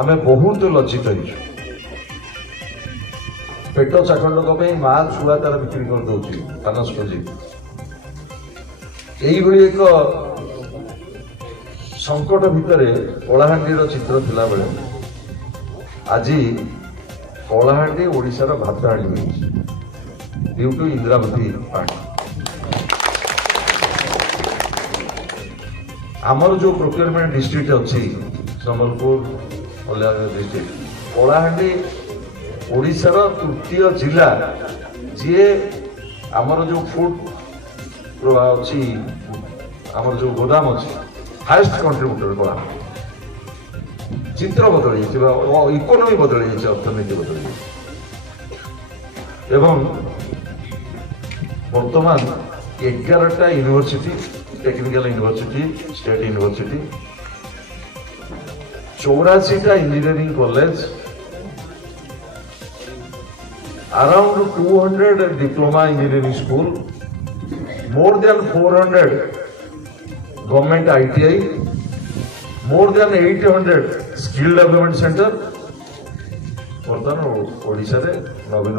आमे बहुत लज्जित हो पेट चाखंडक माँ छुआ तार बिक्री कर दौर पानस खोजी यही एक संकट भितर कलाहांडी चित्र थिला बेले आज कलाहांडी ओडिशार भातहांडी ड्यू टू इंद्रावती पानी आमर जो प्रोक्योरमेंट डिस्ट्रिक्ट अच्छी संबलपुर डिस्ट्रिक्ट कलाहांडी ओडिशार तृतीय जिला जी आमर जो फूड अच्छी आमर जो गोदाम अच्छी हाईएस्ट कंट्रीब्यूटर कला चित्र बदल इकोनोमी बदल अर्थनीति बदल एवं वर्तमान 11टा university technical university state university 84टा engineering college around 200 diploma engineering school, more than 400 government ITI, more than 800 skill development center. वर्तमान ओडिशा रे नवीन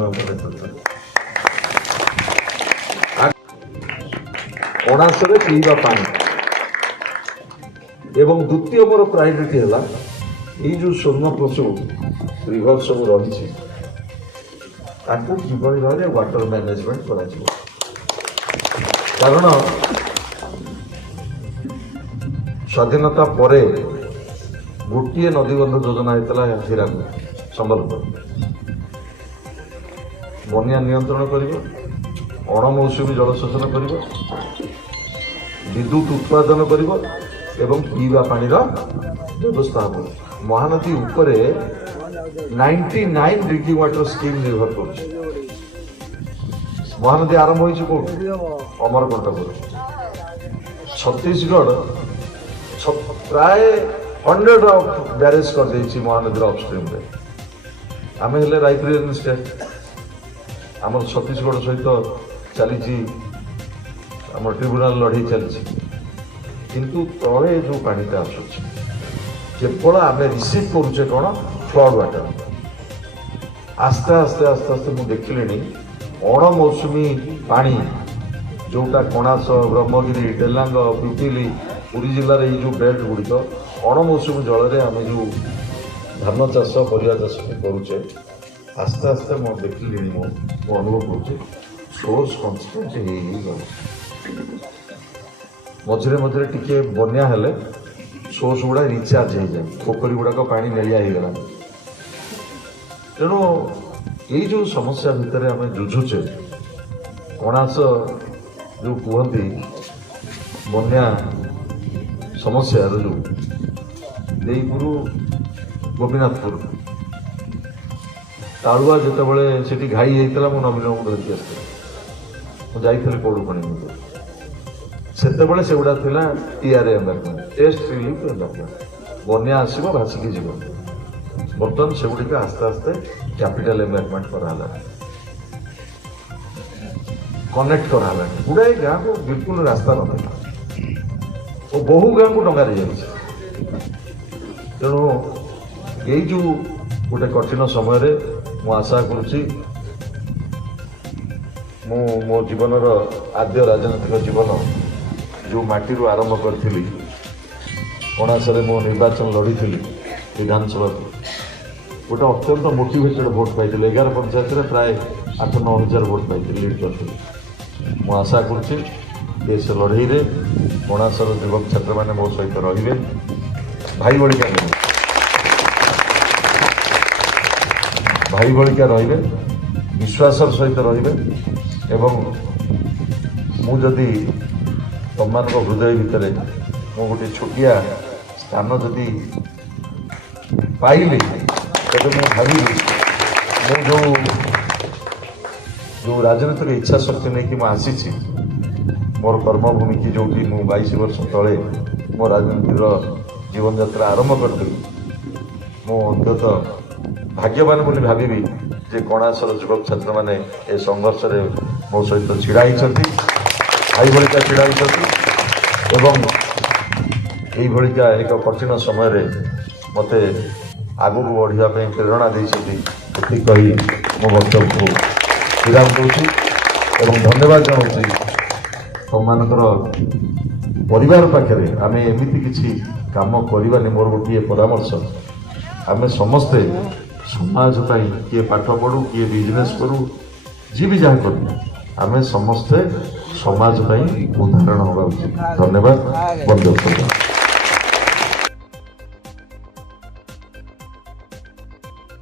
अणाशरे पीवा पानी एवं द्वितीय मोर प्रायोरिटी है ये जो स्वर्णप्रसू रिवर सब रही किभली भाव वाटर मैनेजमेंट करा कारण स्वाधीनता पर गोटे नदीबंध योजना होता हिराकुद संबलपुर बनिया नियंत्रण कर अणमौसुमी जलसेचन कर विद्युत उत्पादन कर पीवा पानी व्यवस्था महानदी उपरे 99 ड्रिंकिंग वाटर स्कीम निर्भर कर महानदी आरंभ हो अमरकंटक छत्तीसगढ़ प्राय 100 ऑफ बैरेज कर देछि महानदी अपस्ट्रीम रे आमे हेले राइफरियन स्टेट आम छत्तीसगढ़ सहित चली ट्रिब्यूनाल लड़ाई चली किंतु तले जो पानीटा आसुछि केवल आम रिसीव करुचे कौन फ्लड वाटर आस्ते आस्ते आस्ते आस्ते मुझे देखिले अणमौसुमी पानी जोटा कणास ब्रह्मगिरी डेलांग पिपिली पुरी जिले में जो बेल्ट गुड़िक अणमौसुमी जल में आम जो धान चाष परिया चाष करुचे आस्ते आस्ते मुझे देखिले मो अनुभव करुचे सोर्स कन्सिस्टेंट मझे मझे टी बन्या हेले सोर्स गुड़ा रिचार्ज हो जाए पोखरी गुड़ाक पानी नेलिया होगला तेणु यही जो समस्या भितर आम जुझुचे कणास जो कहती बन्या समस्या जो देईपुर गोपीनाथपुर तालुआ जितेबाला से घाई होता मो नवीन को धरिकी आसती मुझे पौड़ुपणी सेतेबेले सेगुड़ा थिला टीआरए एम्बारमेंट टेस्ट रिलीफ एम्बारमेंट बन्या आसब भासिकी जीव बर्तमान सेगुड़ी आस्ते आस्ते कैपिटल एम्बारमेंट कराला कनेक्ट कराला गुड़ाए गाँव को बिल्कुल रास्ता न और बहु गाँव को डंगार तेणु यही जो गोटे कठिन समय मु आशा करुच्ची मो जीवनर आद्य राजनैतिक जीवन जो माटी आरंभ करी कणासरे मो निर्वाचन लड़ी विधानसभा गोटे अत्यंत मोटिवेटेड भोट पाई 11 पंचायत प्राय 8-9 हजार भोट पाई लीड कर मु आशा करुच्ची से लड़ई कणासर युवक छात्र मैंने मो सहित रे भाई भलिका रे विश्वासर सहित रे एवं मुझे तुम हृदय भितर मो गोटे छोटिया स्थान जदि पाइली तेज मुझे भावी मो जो राजनीतिक इच्छा शक्ति नहीं कि आसी मोर कर्मभूमि की जो 22 वर्ष तले मो राजनीतिर जीवन यात्रा आरंभ करी मो अंततः भाग्यवान बोली भावी जे कणासर युवक छात्र मैंने ए संघर्ष में मो सहित छिड़ा भाई भलिका छिड़ा एवं এইଭଳିକା ଏକ କଠିନ ସମୟରେ ମୋତେ ଆଗକୁ ବଢ଼ିବା ପାଇଁ ପ୍ରେରଣା ଦେଇଛନ୍ତି। ଏତିକି କହି ମୋ ବକ୍ତବ୍ୟକୁ ବିରାମ ଦେଉଛି ଏବଂ ଧନ୍ୟବାଦ ଜଣାଉଛି ତମମାନଙ୍କର ପରିବାର ପାଖରେ ଆମେ ଏମିତି କିଛି କାମ କରିବାନି। ମୋର ଗୋଟିଏ ପରାମର୍ଶ, ଆମେ ସମସ୍ତେ ସମାଜ ପାଇଁ କିଏ ପାଠ ପଢ଼ୁ କିଏ ବିଜନେସ୍ କରୁ ଯିଏ ବି ଯାହା କରୁ ଆମେ ସମସ୍ତେ ସମାଜ ପାଇଁ ଉଦାହରଣ ହେବା ଉଚିତ। ଧନ୍ୟବାଦ। ବନ୍ଦ